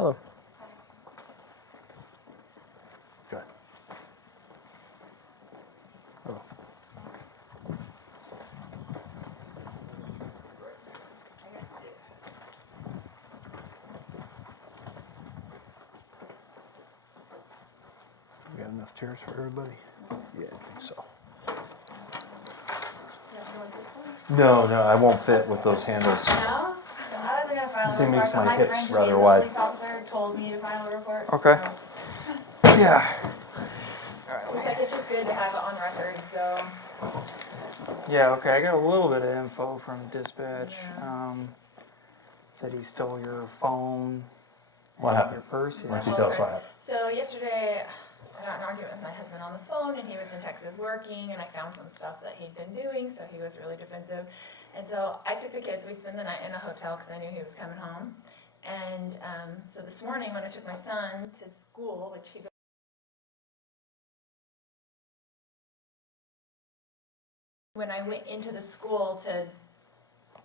Hello. Good. Hello. We got enough chairs for everybody? Yeah, I think so. No, I won't fit with those handles. No? I wasn't gonna file This a thing report, makes but my my hips friend who rather is a wide. police officer told me to file a report. Okay. So, Yeah. looks like it's just good to have it on record, so. Yeah, okay, I got a little bit of info from dispatch. Yeah. Said he stole your phone. What and happened? Your purse. Why don't you tell us what happened? So yesterday, I got in an argument with my husband on the phone, and he was in Texas working, and I found some stuff that he'd been doing, so he was really defensive. And so I took the kids, we spent the night in a hotel because I knew he was coming home. And so this morning when I took my son to school, which he goes, when I went into the school to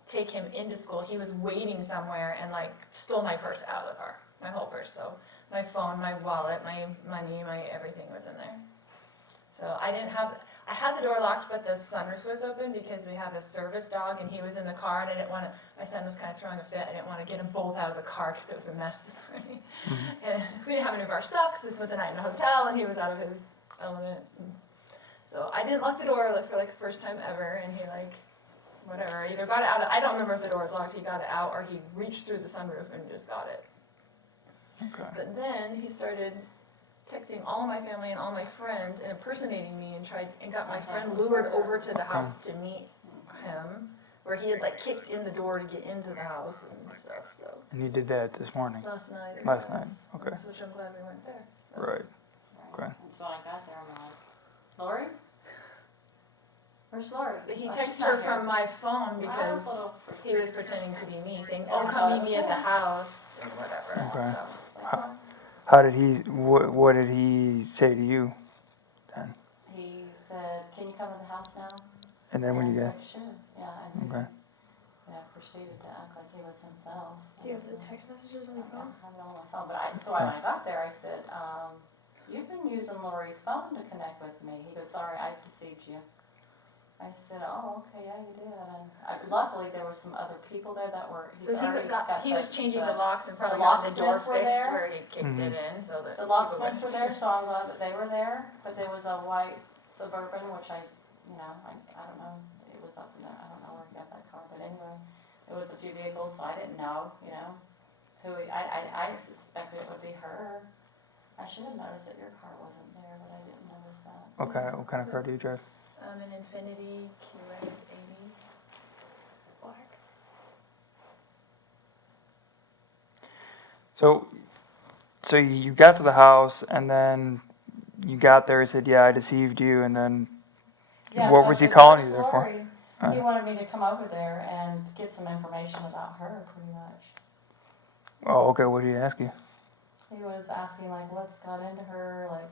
take him into school, he was waiting somewhere and like stole my purse out of the car, my whole purse. So my phone, my wallet, my money, my everything was in there. So I had the door locked, but the sunroof was open because we have a service dog and he was in the car and I didn't want to, my son was kind of throwing a fit. I didn't want to get them both out of the car because it was a mess this morning. Mm-hmm. And we didn't have any of our stuff because we spent the night in a hotel and he was out of his element. So I didn't lock the door for like the first time ever, and he like, whatever, either got it out, I don't remember if the door was locked, he got it out, or he reached through the sunroof and just got it. Okay. But then he started texting all my family and all my friends and impersonating me and got my friend lured over to the house to meet him, where he had like kicked in the door to get into the house and stuff, so. And you did that this morning? Last night. Last night, okay. Which I'm glad we went there. So. Right, okay. And so when I got there, I'm like, Lori? Where's Lori? But he Oh, texted she's her not from here. my phone because Oh, he was pretending to be me, saying, oh, come meet me at the house, and whatever. Okay. So. How did he, what did he say to you then? He said, can you come to the house now? And then when and you I got, was like, sure, yeah, and he okay. proceeded to act like he was himself. Do you have the text messages on your phone? I have it on my phone, but when I got there, I said, you've been using Lori's phone to connect with me. He goes, sorry, I deceived you. I said, oh, okay, yeah, you did. And luckily, there were some other people there that were, He was changing the locks and probably the got the door locksmiths were fixed there. where he kicked it in, so that. The locksmiths were there, so I'm glad that they were there, but there was a white Suburban, which I don't know, it was up in there, I don't know where he got that car, but anyway, it was a few vehicles, so I didn't know, I suspected it would be her. I should have noticed that your car wasn't there, but I didn't notice that. So. Okay, what kind of car do you drive? An Infiniti QX80 black. So you got to the house and then you got there, he said, yeah, I deceived you, and then Yeah, what so was I he said, calling you "Where's there for? Lori?" He wanted me to come over there and get some information about her, pretty much. Oh, okay, what did he ask you? He was asking, like, what's got into her, like,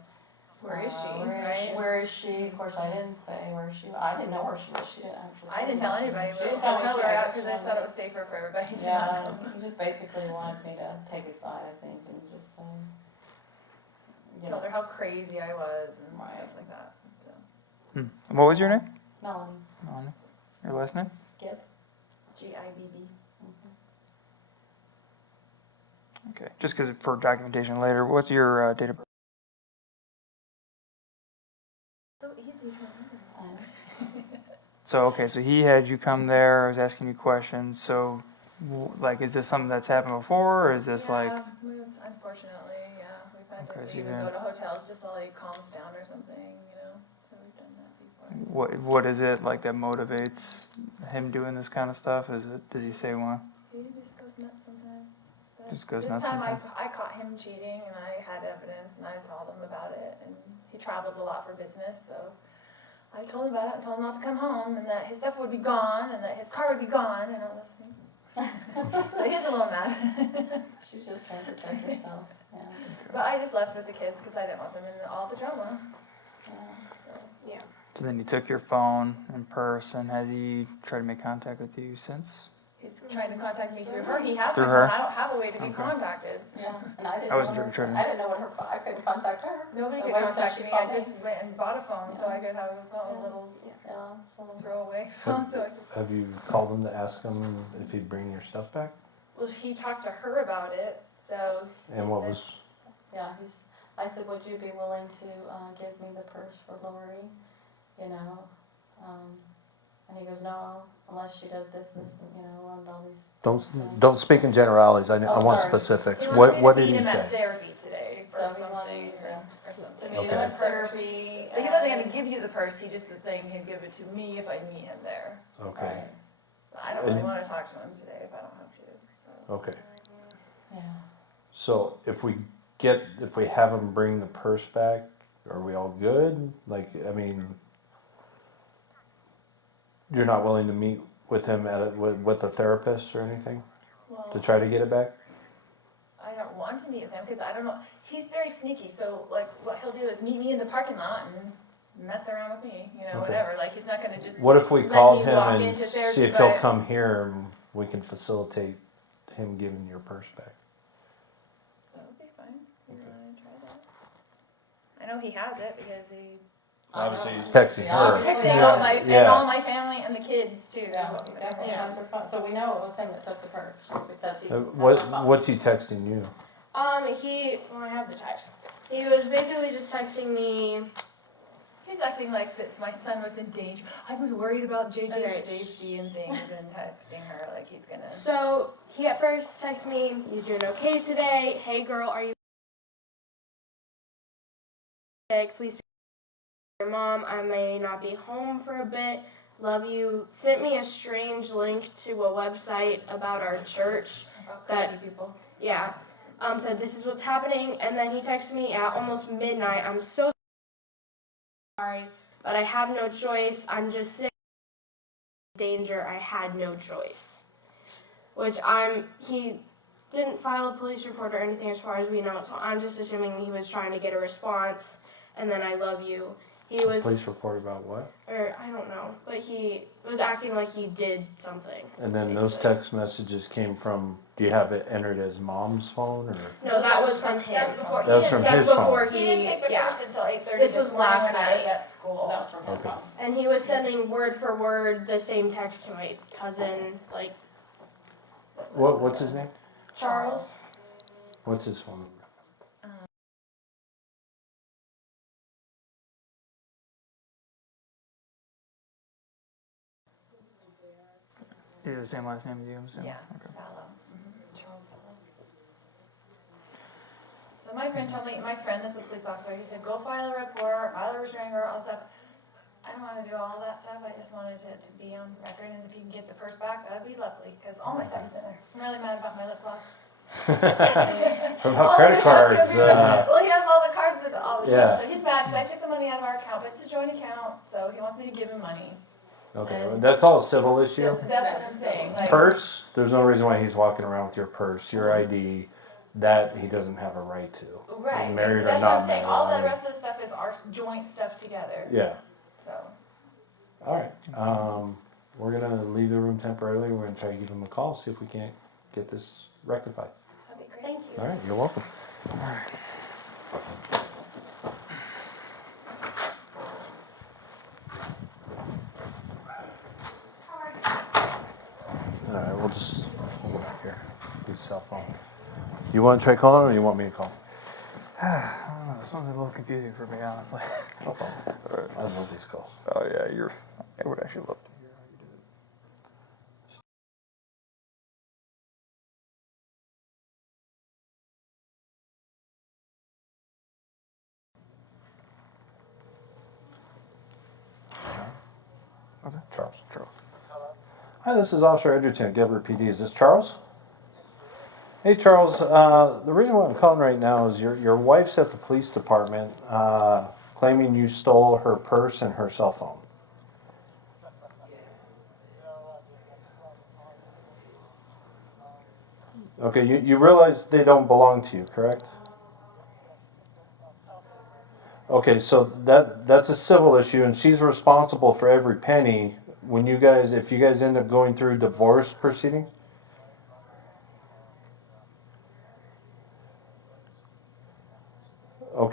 Where is she, right? Where is she? Of course, I didn't say where she was. I didn't know where she was. She didn't actually. I didn't tell anybody, She but didn't tell me tell she her had out this because I just thought it was safer for everybody to Yeah, know. he just basically wanted me to take his side, I think, and just say, Told her how crazy I was and Right. stuff like that. So. What was your name? Melni Your last name? Gibb. Gibb. Okay, just because for documentation later, what's your date of birth? So easy to remember. So, okay, so he had you come there, I was asking you questions, so, like, is this something that's happened before, or is this like? Unfortunately, yeah, we've had Okay, to so even you've go been- to hotels just while he calms down or something, so we've done that before. What is it, like, that motivates him doing this kind of stuff? Does he say one? He just goes nuts sometimes. But Just goes this nuts time sometimes? I caught him cheating and I had evidence and I told him about it, and he travels a lot for business, so I told him about it and told him not to come home and that his stuff would be gone and that his car would be gone and all this thing. So he's a little mad. She's just trying to protect herself. Yeah. But I just left with the kids because I didn't want them in all the drama. Yeah. So then he took your phone and purse, and has he tried to make contact with you since? He's trying to contact me through her. He has my Through phone. her? I don't have a way to be Okay. contacted. Yeah, and I didn't I know wasn't her, sure. I didn't know what her, I couldn't contact her. Nobody But could wait till contact she me. called I just went and bought a phone so I could have a phone, a little Yeah, so, throwaway phone. So I could, Have you called him to ask him if he'd bring your stuff back? well, he talked to her about it. So And he what said- was, yeah, I said, would you be willing to, give me the purse for Lori, you know? And he goes, no, unless she does this, and, and all these. don't speak in generalities, I Oh, want sorry. specifics. He wants me What to did meet he him at say? therapy today So or he something. wanted Or to something. meet Okay. him at therapy. But he wasn't and- going to give you the purse. He just was saying he'd give it to me if I meet him there. Okay, Right, I don't really And- want to talk to him today if I don't have to. So. okay. yeah. So if we have him bring the purse back, are we all good? Like, I mean, you're not willing to meet with him with a therapist or anything Well, to try to get it back? I don't want to meet with him because I don't know. He's very sneaky. So like, what he'll do is meet me in the parking lot and mess around with me. Okay. Whatever. Like he's not going to just. What if we Let called me him walk and into therapy, see if he'll but- come here and we can facilitate him giving your purse back? That would be fine. You want to try that? I know he has it because he. Obviously, I know. he's texting She her. obviously Texting has all it. my Yeah. and all my family and the kids too. Yeah, he definitely has her phone, so we know it was him that took the purse, because he. had her phone. What's he texting you? I have the text. He was basically just texting me. He's acting like that my son was in danger. I'm worried about JJ's Okay. safety and things, and texting her like he's gonna. So he at first texted me, "You doing okay today? Hey girl, are you sick? Please your mom. I may not be home for a bit. Love you." Sent me a strange link to a website about our church. About That- crazy people. Yeah. Said this is what's happening, and then he texted me at almost midnight. "I'm so sorry, but I have no choice. I'm just sick. Danger. I had no choice." Which he didn't file a police report or anything as far as we know, so I'm just assuming he was trying to get a response, and then "I love you." He was, Police report about what? or I don't know, but he was acting like he did something. And then those Basically. text messages came from, do you have it entered as mom's phone or? No, that was from him. That's before. That was he from didn't his take, before phone. He didn't take the yeah. purse until 8:30. This was morning last when I was night. at So school. that was from his Okay. phone. And he was sending word for word the same text to my cousin, like What's his name? Charles. What's his phone number? He has the same last name as you, I'm assuming? Yeah. Okay. Vallow. Charles Vallow. So my friend told me, my friend that's a police officer, he said, go file a report, file a restraining order, all that stuff. I don't want to do all that stuff. I just wanted to be on record, and if you can get the purse back, that'd be lovely, because all my stuff is in there. I'm really mad about my lip gloss. About credit cards, Well, he has all the cards and all the Yeah. stuff, so he's mad because I took the money out of our account, but it's a joint account, so he wants me to give him money. okay, that's all a civil issue? That's what I'm saying, like. Purse, there's no reason why he's walking around with your purse, your ID, that he doesn't have a right to. Right, Married or that's what not I'm saying, all the married. rest of the stuff is our joint stuff together, Yeah, so. alright, we're gonna leave the room temporarily, we're gonna try to give him a call, see if we can't get this rectified. That'd be great. Thank you. Alright, you're welcome. Alright, we'll go back here, do cell phone. You wanna try calling or you want me to call? I don't know, this one's a little confusing for me, honestly. No problem. I love these calls. Oh yeah, I would actually love to hear how you did it. What's that? Charles. Charles. Hi, this is Officer Edgerton at Gilbert PD. Is this Charles? Hey, Charles. The reason why I'm calling right now is your wife's at the police department claiming you stole her purse and her cell phone. Okay, you realize they don't belong to you, correct? Okay, so that's a civil issue, and she's responsible for every penny. When if you guys end up going through divorce proceedings,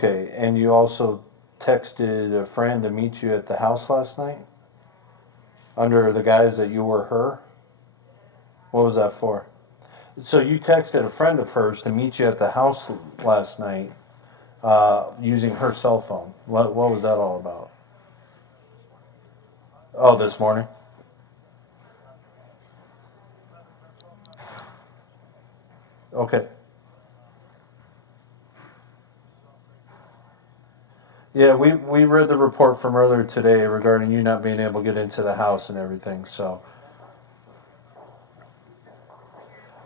Okay, and you also texted a friend to meet you at the house last night? Under the guise that you were her? What was that for? So you texted a friend of hers to meet you at the house last night, using her cell phone. What was that all about? Oh, this morning? Okay. Yeah, we read the report from earlier today regarding you not being able to get into the house and everything, so.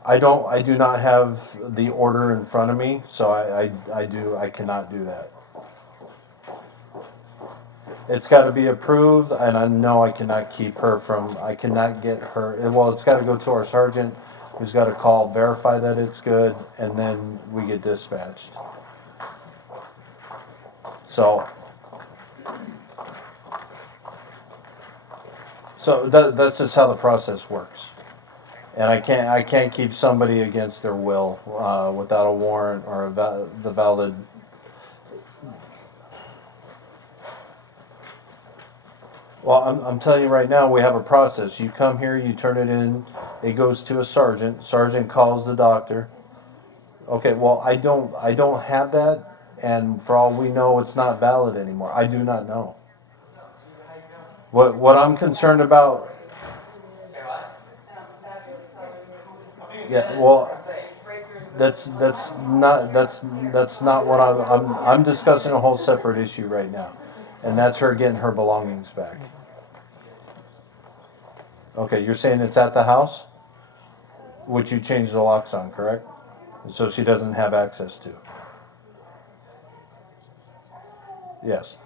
I do not have the order in front of me, so I cannot do that. It's gotta be approved, and I know I cannot I cannot get her, well, it's gotta go to our sergeant, who's gotta call, verify that it's good, and then we get dispatched. So that's just how the process works. And I can't keep somebody against their will, without a warrant or the valid. Well, I'm telling you right now, we have a process. You come here, you turn it in, it goes to a sergeant. Sergeant calls the doctor. Okay, well, I don't have that, and for all we know, it's not valid anymore. I do not know. What I'm concerned about. Yeah, well, that's not what I'm discussing a whole separate issue right now, and that's her getting her belongings back. Okay, you're saying it's at the house, which you changed the locks on, correct? So she doesn't have access to. Yes.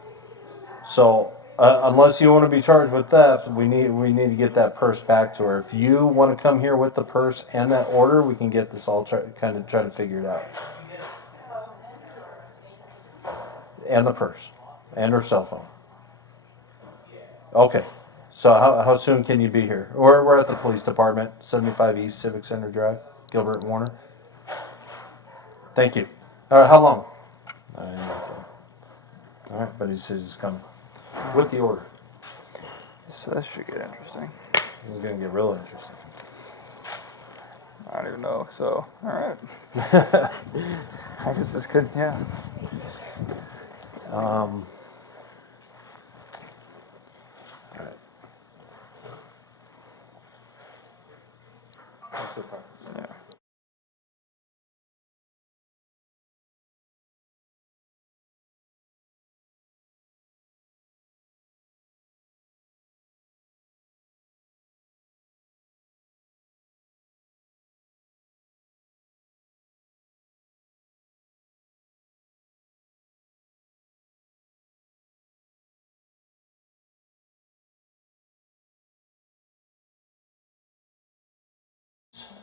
So unless you want to be charged with theft, we need to get that purse back to her. If you want to come here with the purse and that order, we can get this all try to figure it out. And the purse, and her cell phone. Okay. So how soon can you be here? We're at the police department, 75 East Civic Center Drive, Gilbert and Warner. Thank you. All right, how long? All right, but he says he's coming with the order. So that should get interesting. It's gonna get real interesting. I don't even know. So, all right. I guess this could, yeah. All right. Yeah.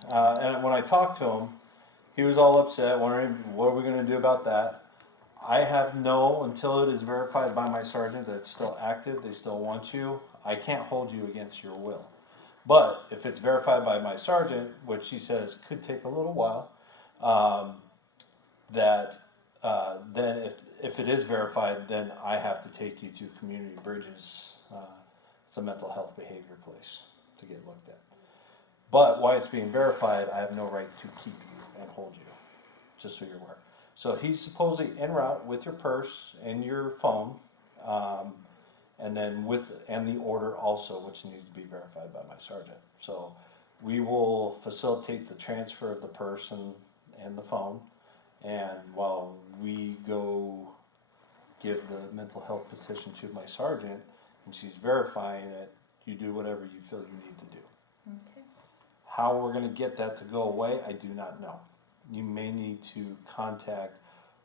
And when I talked to him, he was all upset, wondering what are we going to do about that. I have no, until it is verified by my sergeant that it's still active, they still want you. I can't hold you against your will. But if it's verified by my sergeant, which he says could take a little while, then if it is verified, then I have to take you to Community Bridges. It's a mental health behavior place to get looked at. But while it's being verified, I have no right to keep you and hold you, just so you're aware. So he's supposedly en route with your purse and your phone, and then and the order also, which needs to be verified by my sergeant. So we will facilitate the transfer of the purse and the phone, and while we go give the mental health petition to my sergeant, and she's verifying it, you do whatever you feel you need to do. Okay. How we're gonna get that to go away, I do not know. You may need to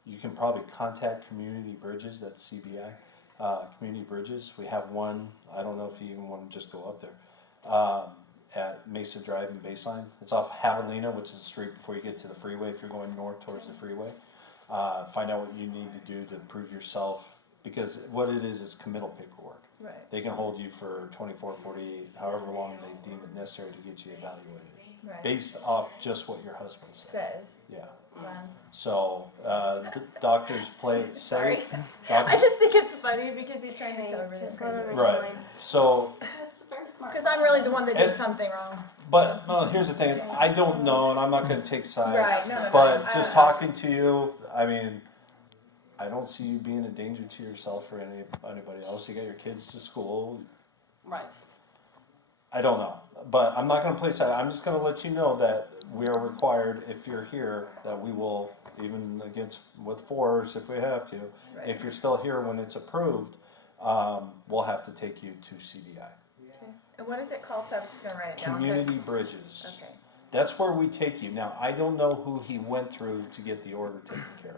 you can probably contact Community Bridges, that's CBI, Community Bridges. We have one, I don't know if you even wanna just go up there, at Mesa Drive and Baseline. It's off Javelina, which is the street before you get to the freeway, if you're going north towards the freeway. Find out what you need to do to prove yourself, because what it is committal paperwork. Right. They can hold you for 24, 48, however long they deem it necessary to get you evaluated. Right. based off just what your husband said. Says. Yeah. Fun. So, doctors play it Sorry. safe. I just think it's funny because he's trying to Hey, tell everyone. just let him Right. explain. So, It's very smart. Because I'm really the one that did And- something wrong. but, well, here's the thing is, I don't know, and I'm not gonna take sides. Right, no, But I just don't know. talking to you, I mean, I don't see you being a danger to yourself or anybody else. You got your kids to school. Right. I don't know, but I'm not gonna play side. I'm just gonna let you know that we are required, if you're here, that we will, even against with force if we have to. Right. If you're still here when it's approved, we'll have to take you to CDI. Okay. And what is it called? I was just gonna write it down. Community Bridges. Okay. That's where we take you. Now, I don't know who he went through to get the order taken care of.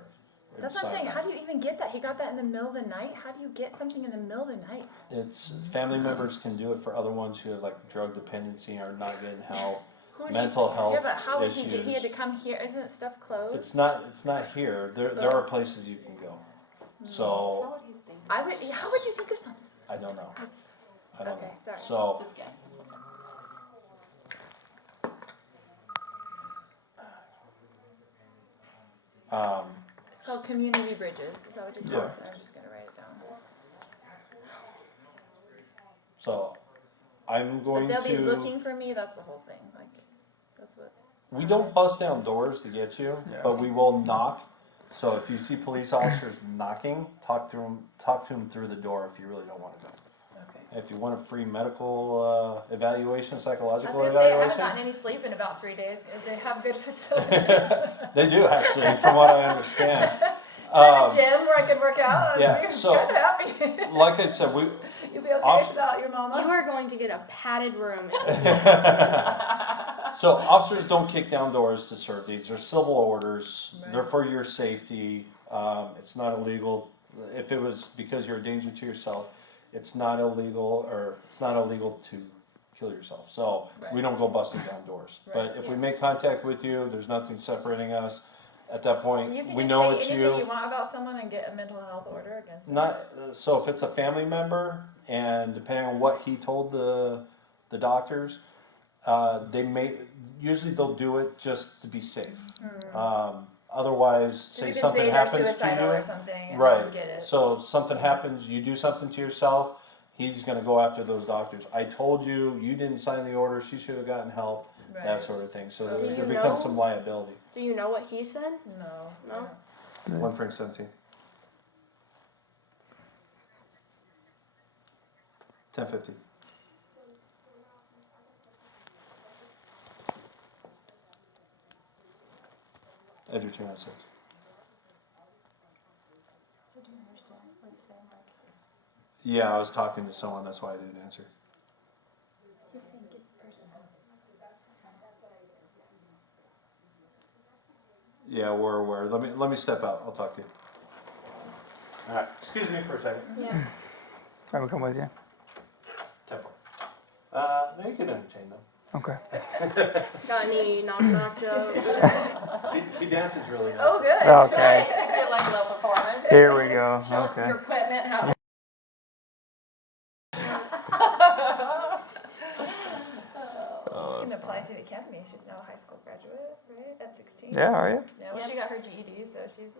or That's what I'm saying. signed How off. do you even get that? He got that in the middle of the night? How do you get something in the middle of the night? It's, family members can do it for other ones who have like drug dependency or not getting help, Who do mental health Yeah, but how would he issues. get, he had to come here, isn't stuff closed? It's not here. There are places you can go. So, How would you think? How would you think of something? I don't know. That's, I don't okay, know. sorry. So, It's his game. It's okay. It's called Community Bridges, is that what you said? Yeah. I'm just gonna write it down. so I'm going But they'll be to, looking for me, that's the whole thing, like, that's what. we don't bust down doors to get you, Yeah. but we will knock. So if you see police officers knocking, talk to them through the door if you really don't want to go. Okay. If you want a free medical evaluation, I was psychological gonna say, I haven't evaluation. gotten any sleep in about 3 days, they have good facilities. They do actually, from what I understand. And a gym where I could work out, yeah, I'm so- kind of happy. Like I said, we, You'll be okay Off- without your mama? You are going to get a padded room. so officers don't kick down doors to serve these. They're civil orders. Right. They're for your safety. It's not illegal. If it was because you're a danger to yourself, it's not illegal, or it's not illegal to kill yourself. So we Right. don't go busting down doors. Right. But if we make contact with you, there's nothing separating us. At that point, You can we just know say it's anything you. you want about someone and get a mental health order against them. Not, so if it's a family member, and depending on what he told the doctors, usually they'll do it just to be safe. Otherwise, So say you can something say they're happens suicidal or to something you. and Right, get it. so something happens, you do something to yourself, he's gonna go after those doctors. I told you, you didn't sign the order, she should have gotten help, Right. that sort of thing. So Do there you becomes know? some liability. Do you know what he said? No. No? 1 Frank 17. 10:50. Edge 206. So do you understand what he's saying? Like, Yeah, I was talking to someone, that's why I didn't answer. he's saying get the person out. Yeah, we're aware. Let me step out. I'll talk to you. All right. Excuse me for a second. Yeah. I will come with you. 10-4. No, you can entertain them. Okay. Got any knock-knock jokes? He dances really nice. Oh, good. Okay. You get like a little performance. Here we go. Show us Okay. your equipment. How She's gonna apply to the academy. She's now a high school graduate, right? At 16. Yeah, are you? Yeah, well, she got her GED, so she's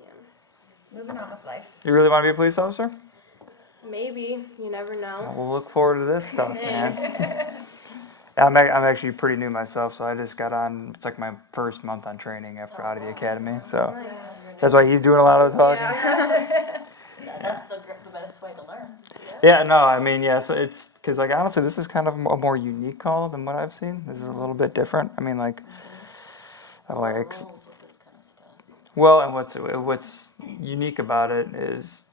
moving on with life. You really want to be a police officer? Maybe. You never know. We'll look forward to this stuff, man. Thanks. I'm actually pretty new myself, so I just got on. It's like my first month on training after out of the academy, so Nice. that's why he's doing a lot of the talking. Yeah. That's the best way to learn. Yeah, no, I mean, yeah, so it's, because, like, honestly, this is kind of a more unique call than what I've seen. This is a little bit different. I mean, like, like, Rules with this kind of stuff. well, and what's unique about it is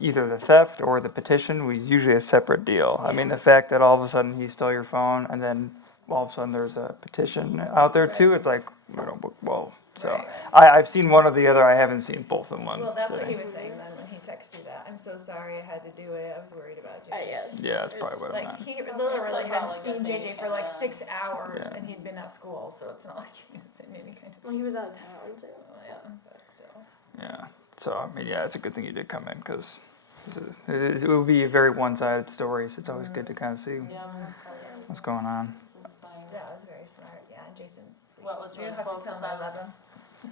either the theft or the petition was usually a separate deal. I mean, the fact that all of a sudden he stole your phone and then all of a sudden there's a petition out there too, it's like, you know, whoa. So Right. I've seen one or the other. I haven't seen both in one Well, that's what he sitting. was saying then when he texted you that. I'm so sorry I had to do it. I was worried about you. Yes. Yeah, that's probably what I Like, meant. he literally It's like hadn't probably seen good thing JJ you for like kinda- 6 hours Yeah. and he'd been at school, so it's not like he was in any kind of, Well, he was out of town too. yeah, but still. Yeah. So I mean, yeah, it's a good thing you did come in because it will be a very one-sided story. So it's always good to kind of see Yeah. what's going on. It's inspiring. Yeah, it was very smart. Yeah, Jason's sweet. What was You really have cool, to tell 'cause him I I love was- him.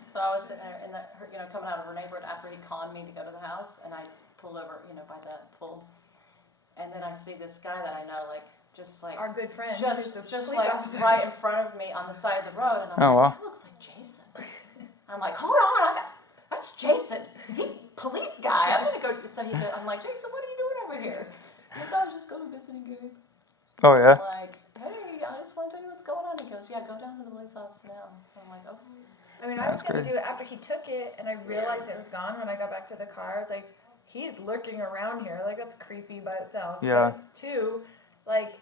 So I was sitting there in the, coming out of her neighborhood after he conned me to go to the house, and I pulled over, by the pool. And then I see this guy that I know, like, just like, Our good friend. just who's a just police like officer. right in front of me on the side of the road, and I'm Oh, like, wow. that looks like Jason. I'm like, hold on, that's Jason. He's police guy. I'm gonna go. So I'm like, Jason, what are you doing over here? He goes, I was just going visiting Gabe. Oh, yeah? I'm like, hey, I just want to tell you what's going on. He goes, yeah, go down to the police office now. I'm like, okay. I mean, I was That's gonna good. do it after he took it, and I realized it was gone when I got back to the car. I was like, he's lurking around here. Like, that's creepy by itself. Yeah. But two, like,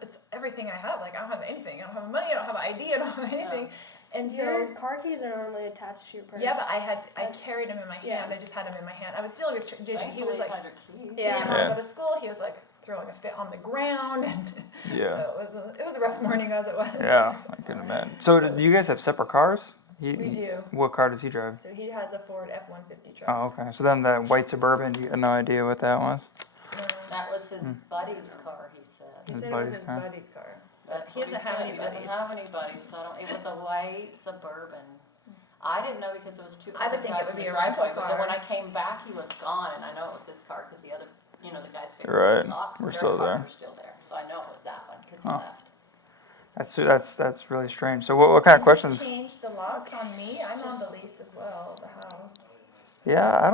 it's everything I have. Like, I don't have anything. I don't have money. I don't have ID. I don't have anything. And Your so, car keys are normally attached to your purse. yeah, but I That's- carried him in my hand. yeah. I just had him in my hand. I was dealing with JJ. He was Thankfully, like, you had your keys. he Yeah. didn't want to Yeah. go to school. He was like throwing a fit on the ground. And Yeah. so it was a rough morning as it was. Yeah, I can imagine. So, do you guys have separate cars? We do. What car does he drive? So he has a Ford F-150 truck. Oh, okay. So then the white Suburban, you had no idea what that was? That was his buddy's car, he said. He His said it was buddy's his car? buddy's car. That's He what doesn't have said. any He doesn't buddies. have any buddies, so it was a white Suburban. I didn't know because it was two I other would think it guys would in the be a rental driveway, but then when car. I came back, he was gone, and I know it was his car because the other, the guys fixing Right. the locks, We're their still cars there. were still there, so I know it was that one because he Oh. left. That's really strange. So what kind of questions? Changed the locks on me. I'm on the lease as well, the house. Yeah,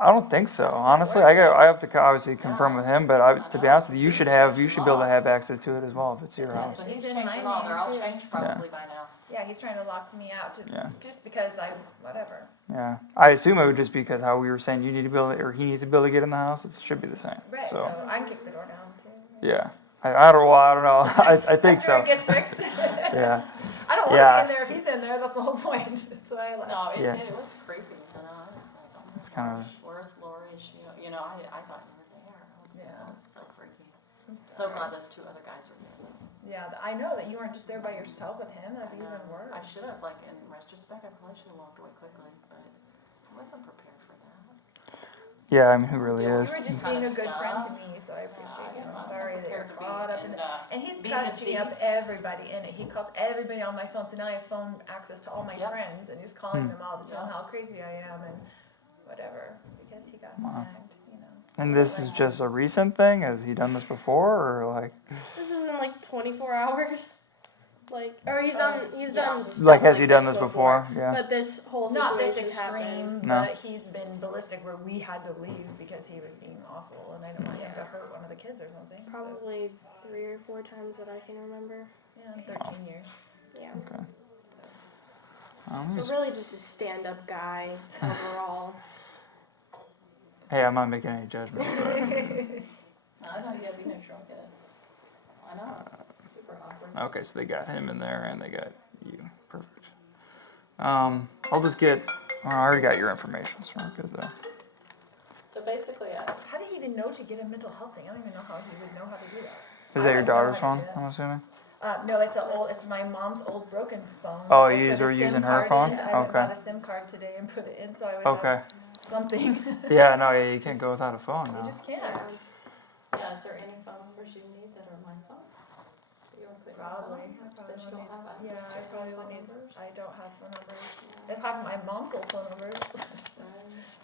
I don't think so. Honestly, I have to obviously confirm with him, but to be honest with you, you should be able to have access to it as well if it's your Yeah, house. so he's He's in changed my them all. They're all name, too. changed probably by now. Yeah, he's trying to lock me out Yeah. just because whatever. Yeah, I assume it would just because how we were saying you need to be able to, or he needs to be able to get in the house. It should be the same. Right, So so I can kick the door down too. yeah, I don't know. I think After so. it gets fixed. Yeah. I don't want Yeah. to be in there if he's in there. That's the whole point. So I left. No, Yeah. it was creepy. I was like, oh my kinda- gosh, where's Lori? Is she, I thought you were there. Yeah. It was so freaky. I'm So sorry. glad those two other guys were there. Yeah, I know that you weren't just there by yourself with him. That'd be even worse. I should have, in retrospect, I probably should have walked away quickly, but I wasn't prepared for that. Yeah, I mean, who really Yeah, is? You were just Kinda being a good friend to stuff. me, so I appreciate you. I I'm wasn't sorry that you're prepared to be caught up in in, it. And he's being catching up deceived. everybody in it. He calls everybody on my phone, so now he has phone access to all my Yep. friends, and he's calling Hmm. them all to tell them Yep. how crazy I am and whatever, because he got Wow. snagged, And this is just a recent thing? Has he done this before, or like? This is in like 24 hours. Or he's done yeah. stuff Like, has he like done this this before? Yeah. But this whole Not this situation extreme, happened. No. but he's been ballistic where we had to leave because he was being awful, and I don't want him to hurt one of the kids or something. so, Probably 3 or 4 times that I can remember. yeah, 13 years. Yeah. Okay. So really just a stand-up guy overall. Hey, I'm not making any judgment. No, I don't get be neutral, get it. I know, it's super awkward. Okay, so they got him in there and they got you. Perfect. I'll just get. Well, I already got your information, so we're good there. So basically, How did he even know to get a mental health thing? I don't even know how he would know how to do that. Is I that your have no daughter's phone? idea. I'm assuming. No, it's my mom's old broken phone. Oh, I you put a were SIM using her card phone? in. I went and Okay. bought a SIM card today and put it in so I would Okay. have something. Yeah, no, yeah, you can't go without a phone You now. just can't. yeah, is there any phone numbers you need that are my phone? That you want to put in your Probably. phone? Since you don't have access Yeah, to I your probably phone would need. numbers? I don't have phone numbers. I have my mom's old phone numbers.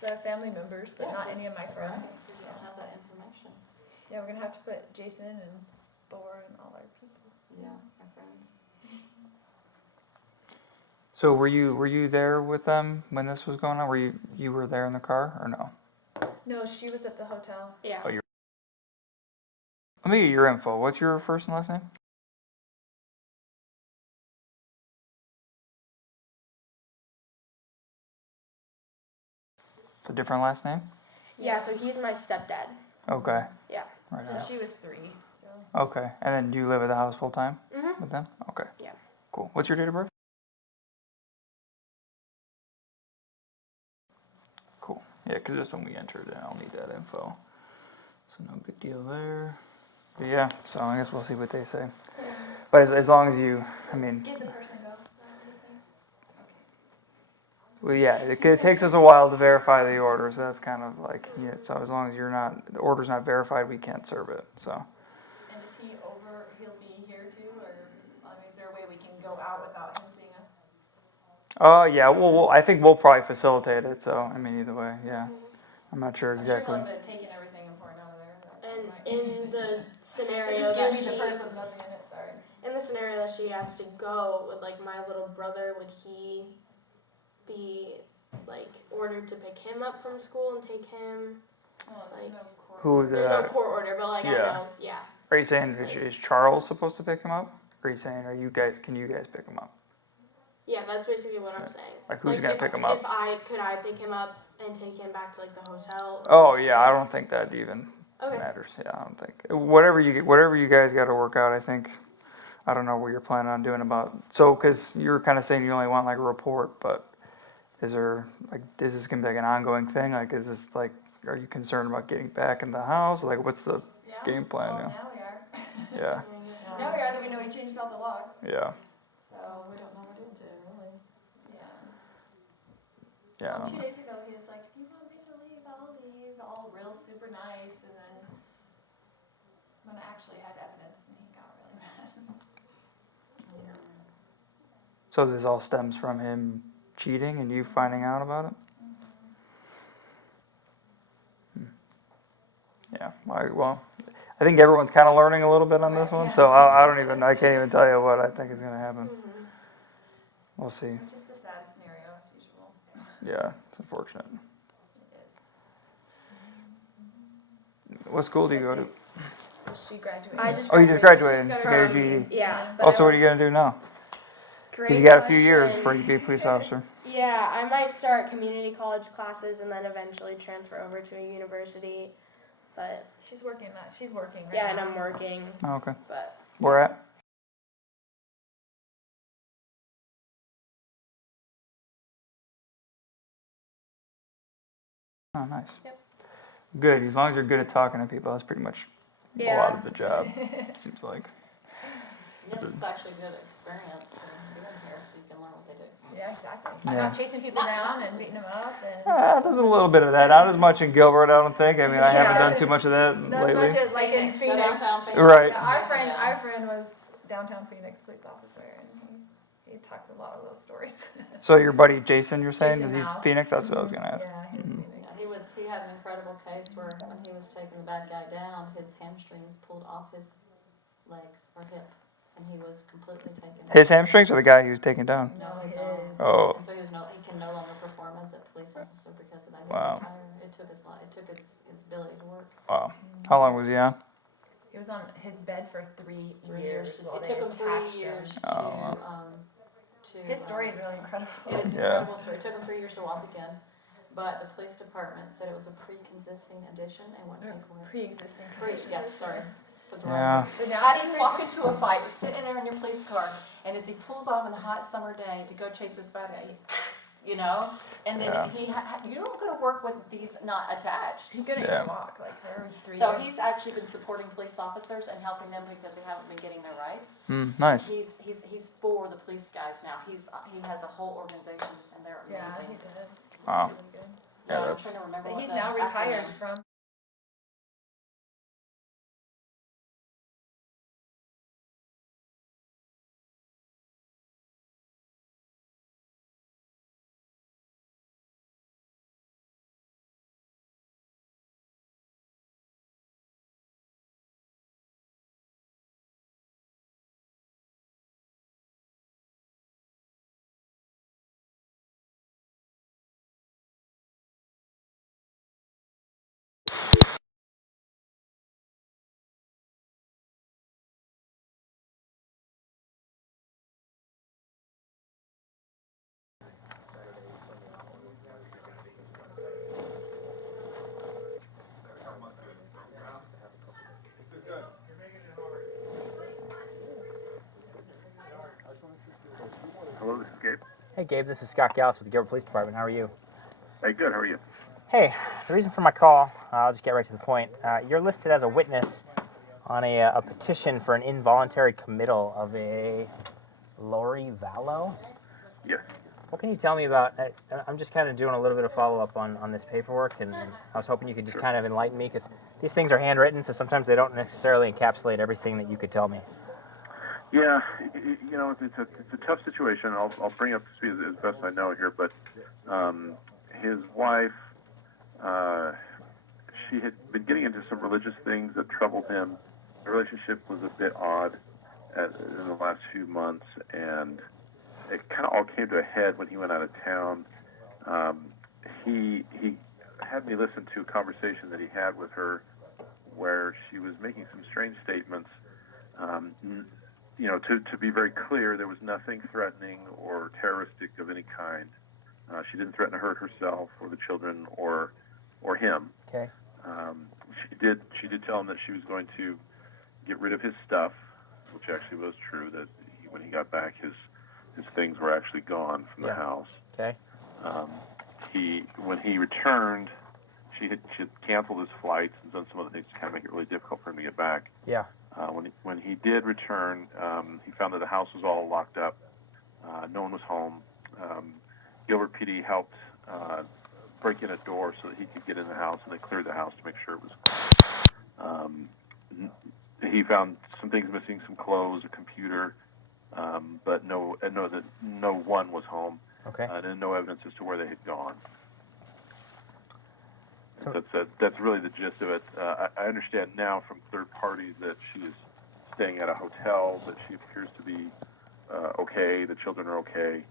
The family members, but not any of my friends. Because you don't have that information. Yeah, we're gonna have to put Jason and Thor and all our people. Yeah, my friends. So were you there with them when this was going on? You were there in the car or no? No, she was at the hotel. Yeah. Oh, Let me get your info. What's your first and last name? A different last name? Yeah, so he's my stepdad. Okay. Yeah. Right So on. she was 3. So. Okay. And then do you live at the house full time Mhm. with them? Okay. Yeah. Cool. What's your date of birth? Cool. Yeah, because just when we entered it, I'll need that info. So no big deal there. But yeah, so I guess we'll see what they say. But as long as you, I mean, Did the person go? well, yeah, it takes us a while to verify the order, so that's kind of like, yeah, so as long as the order's not verified, we can't serve it, so. And is he he'll be here too, or is there a way can go out without him seeing us? Oh, yeah, I think we'll probably facilitate it, so, I mean, either way, yeah. I'm not sure I'm exactly. sure he'll have taken everything important out of there. And Might- in the It scenario just that gave me the she, purse with nothing in it, sorry. in the scenario that she has to go with like my little brother, would he be like ordered to pick him up from school and take him? Well, there's Like, no court Who order. There's no court order, but like I Yeah. know, yeah. Are you saying, is Charles supposed to pick him up? Or are you saying, can you guys pick him up? Yeah, that's basically what I'm saying. Like, who's gonna if, pick him up? Could I pick him up and take him back to like the hotel? Oh, yeah, I don't think that even Okay. matters, yeah, I don't think. Whatever you guys gotta work out, I think. I don't know what you're planning on doing about, so, cause you're kinda saying you only want like a report, but is this gonna be like an ongoing thing? Like, is this like, are you concerned about getting back in the house? Like, what's the Yeah, game plan? well, Yeah. now we are. Yeah, Now we are that we know he changed all the locks, yeah, so we don't know what to do, really. Yeah. yeah. Well, 2 days ago, he was like, if you want me to leave, I'll leave, all real super nice, and then when I actually had evidence, then he got really mad. So this all stems from him cheating and you finding out about it? Yeah, I think everyone's kind of learning a little bit on this one, so I can't even tell you what I think is going to happen. We'll see. It's just a sad scenario, as usual. Yeah, it's unfortunate. What school do you go to? She graduated. I just Oh, you just graduated. You got your GED. Yeah. Oh, so what are you going to do now? Because you got a few years before you can be a police officer. Yeah, I might start community college classes and then eventually transfer over to a university. But She's working right yeah, now. and I'm working. Oh, okay. But Where at? Oh, nice. Yep. Good. As long as you're good at talking to people, that's pretty much a lot of the job, seems like. Yes, it's actually a good experience to be in here so you can learn what they do. Yeah, exactly. I'm Yeah. not chasing people down and beating them up and. There's a little bit of that. Not as much in Gilbert, I don't think. I mean, I haven't done too much of that Not as lately. much as like in Go Phoenix. downtown Phoenix. Right. Yeah, our friend was downtown Phoenix police officer, and he talks a lot of those stories. So your buddy Jason, you're saying, Jason is he's Mao. Phoenix? That's what I was gonna ask. Yeah, he's Phoenix. Yeah, he had an incredible case where when he was taking the bad guy down, his hamstrings pulled off his legs or hip, and he was completely taken. His hamstrings or the guy he was taking down? No, his own. Oh. And so he can no longer perform as a police officer because of that. Wow. It took his ability to work. Wow. How long was he on? He was on his bed for 3 years. It while took they him 3 attached years him. to. His story is really incredible. It is an Yeah. incredible story. It took him 3 years to walk again, but the police department said it was a pre-existing addition and wouldn't pay for it. Pre-existing. Yeah, sorry. So Yeah. But now How do you walk into a fight, you're sitting there in your police car, and as he pulls off on a hot summer day to go chase this bad guy, and then Yeah. you don't go to work with these not attached. He couldn't Yeah. even walk like for 3 So years. he's actually been supporting police officers and helping them because they haven't been getting their rights. Nice. He's for the police guys now. He has a whole organization, and they're Yeah, amazing. he does. Wow. He's really good. Yeah, I'm that's- trying to remember. But what he's the now retired acronym- from. Hello, this is Gabe. Hey Gabe, this is Scott Gallus with the Gilbert Police Department. How are you? Hey, good. How are you? Hey, the reason for my call, I'll just get right to the point. You're listed as a witness on a petition for an involuntary committal of a Lori Vallow. Yes. What can you tell me about, I'm just kind of doing a little bit of follow-up on this paperwork, and I was hoping you could just kind of enlighten me, because these things are handwritten, so sometimes they don't necessarily encapsulate everything that you could tell me. Yeah, it's a tough situation. I'll bring up to speed as best I know here, but his wife, she had been getting into some religious things that troubled him. The relationship was a bit odd in the last few months, and it kind of all came to a head when he went out of town. He had me listen to a conversation that he had with her where she was making some strange statements. To be very clear, there was nothing threatening or terroristic of any kind. She didn't threaten to hurt herself or the children or him. Okay. She did tell him that she was going to get rid of his stuff, which actually was true. That when he got back, his things were actually gone from the house. Okay. When he returned, she had canceled his flights and done some other things to kind of make it really difficult for him to get back. Yeah. When he did return, he found that the house was all locked up. No one was home. Gilbert PD helped break in a door so that he could get in the house, and they cleared the house to make sure it was. He found some things missing, some clothes, a computer, but no one was home. Okay. And no evidence as to where they had gone. So, that's really the gist of it. I understand now from third parties that she is staying at a hotel, that she appears to be okay, the children are okay.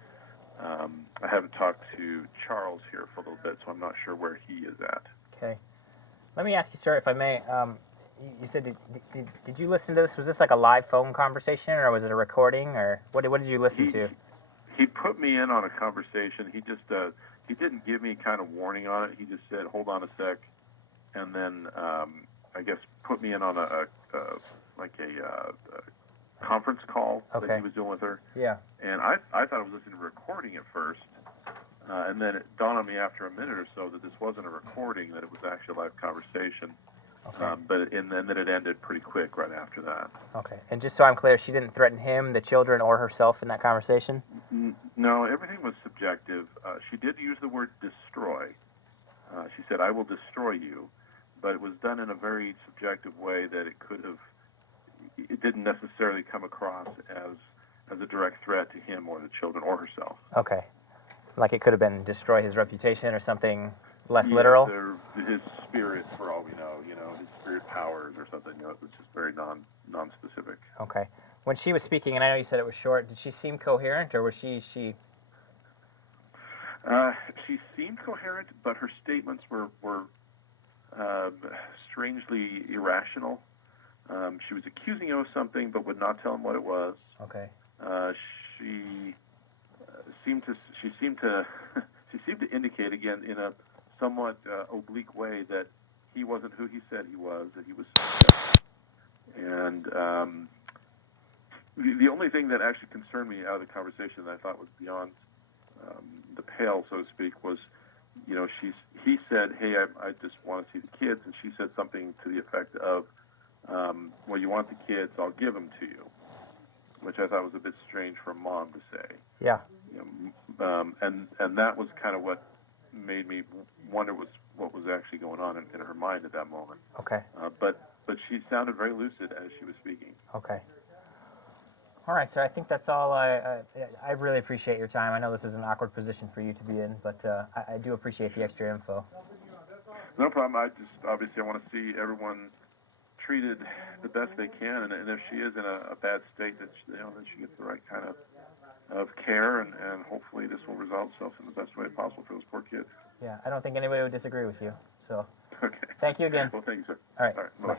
I haven't talked to Charles here for a little bit, so I'm not sure where he is at. okay. Let me ask you, sir, if I may. You said, did you listen to this? Was this like a live phone conversation, or was it a recording, or what did you listen to? He put me in on a conversation. He just he didn't give me kind of warning on it. He just said, "Hold on a sec," and then I guess put me in on a conference call that he was doing with her. Yeah. And I thought I was listening to a recording at first, and then it dawned on me after a minute or so that this wasn't a recording, that it was actually a live conversation. Okay. And then it ended pretty quick right after that. Okay. And just so I'm clear, she didn't threaten him, the children, or herself in that conversation? No, everything was subjective. She did use the word destroy. She said, "I will destroy you," but it was done in a very subjective way that it didn't necessarily come across as a direct threat to him or the children or herself. Okay. Like it could have been destroy his reputation or something less literal? His spirit, for all we know, his spirit powers or something. It was just very non-specific. Okay. When she was speaking, and I know you said it was short, did she seem coherent, or was she? She seemed coherent, but her statements were strangely irrational. She was accusing him of something, but would not tell him what it was. Okay. She seemed to indicate, again, in a somewhat oblique way, that he wasn't who he said he was, that he was and the only thing that actually concerned me out of the conversation that I thought was beyond the pale, so to speak, was, he said, "Hey, I just want to see the kids," and she said something to the effect of, "Well, you want the kids, I'll give them to you," which I thought was a bit strange for a mom to say. Yeah. And that was kind of what made me wonder what was actually going on in her mind at that moment. Okay. But she sounded very lucid as she was speaking. Okay. All right, sir. I think that's all. I really appreciate your time. I know this is an awkward position for you to be in, but I do appreciate the extra info. No problem. I want to see everyone treated the best they can, and if she is in a bad state, that she gets the right kind of care, and hopefully this will resolve itself in the best way possible for those poor kids. Yeah, I don't think anybody would disagree with you. So, Okay. thank you again. Well, thank you, sir. All right. Bye.